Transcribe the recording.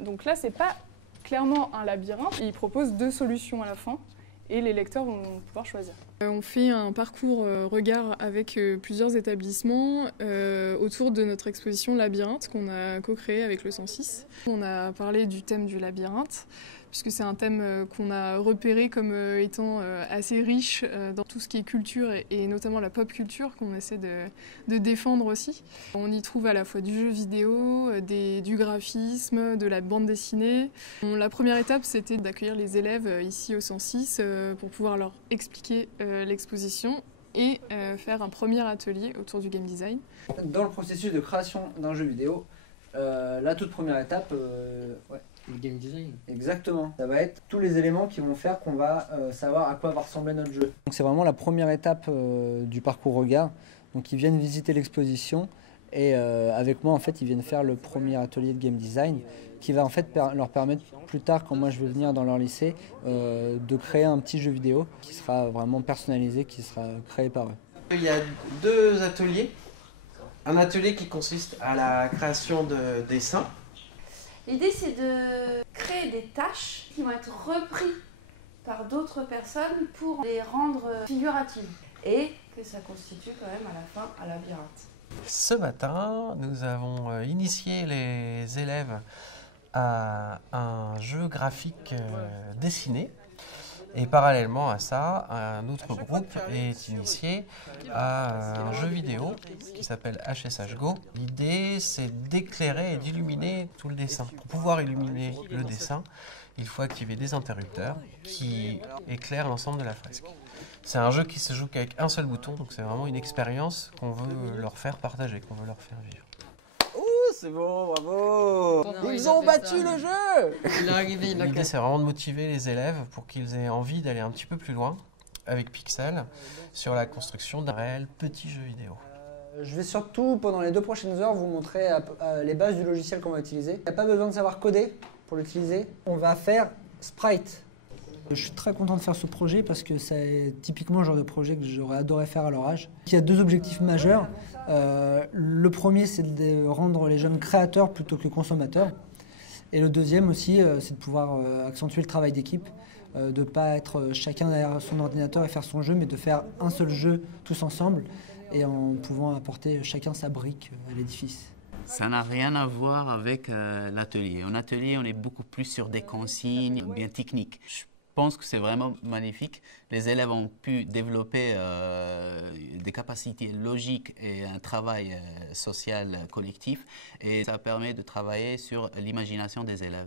Donc là, c'est pas clairement un labyrinthe. Il propose 2 solutions à la fin et les lecteurs vont pouvoir choisir. On fait un parcours regard avec plusieurs établissements autour de notre exposition Labyrinthe qu'on a co-créée avec le 106. On a parlé du thème du labyrinthe, puisque c'est un thème qu'on a repéré comme étant assez riche dans tout ce qui est culture et notamment la pop culture qu'on essaie de défendre aussi. On y trouve à la fois du jeu vidéo, du graphisme, de la bande dessinée. La première étape, c'était d'accueillir les élèves ici au 106 pour pouvoir leur expliquer l'exposition et faire un premier atelier autour du game design. Dans le processus de création d'un jeu vidéo, la toute première étape, le game design. Exactement. Ça va être tous les éléments qui vont faire qu'on va savoir à quoi va ressembler notre jeu. Donc c'est vraiment la première étape du parcours regard. Donc ils viennent visiter l'exposition et avec moi en fait ils viennent faire le premier atelier de game design qui va en fait leur permettre plus tard quand moi je vais venir dans leur lycée de créer un petit jeu vidéo qui sera vraiment personnalisé, qui sera créé par eux. Il y a 2 ateliers. Un atelier qui consiste à la création de dessins. L'idée, c'est de créer des tâches qui vont être reprises par d'autres personnes pour les rendre figuratives et que ça constitue quand même à la fin un labyrinthe. Ce matin, nous avons initié les élèves à un jeu graphique dessiné. Et parallèlement à ça, un autre groupe est initié à un jeu vidéo qui s'appelle HSH Go. L'idée, c'est d'éclairer et d'illuminer tout le dessin. Pour pouvoir illuminer le dessin, il faut activer des interrupteurs qui éclairent l'ensemble de la fresque. C'est un jeu qui se joue qu'avec un seul bouton, donc c'est vraiment une expérience qu'on veut leur faire partager, qu'on veut leur faire vivre. C'est bon, bravo! Ils ont battu le jeu! L'idée, c'est vraiment de motiver les élèves pour qu'ils aient envie d'aller un petit peu plus loin avec Pixel sur la construction d'un réel petit jeu vidéo. Je vais surtout, pendant les 2 prochaines heures, vous montrer les bases du logiciel qu'on va utiliser. Il n'y a pas besoin de savoir coder pour l'utiliser. On va faire Sprite. Je suis très content de faire ce projet parce que c'est typiquement le genre de projet que j'aurais adoré faire à leur âge. Il y a 2 objectifs majeurs. Le premier, c'est de rendre les jeunes créateurs plutôt que consommateurs. Et le deuxième aussi, c'est de pouvoir accentuer le travail d'équipe, de ne pas être chacun derrière son ordinateur et faire son jeu, mais de faire un seul jeu tous ensemble et en pouvant apporter chacun sa brique à l'édifice. Ça n'a rien à voir avec l'atelier. En atelier, on est beaucoup plus sur des consignes bien techniques. Je pense que c'est vraiment magnifique. Les élèves ont pu développer des capacités logiques et un travail social collectif. Et ça permet de travailler sur l'imagination des élèves.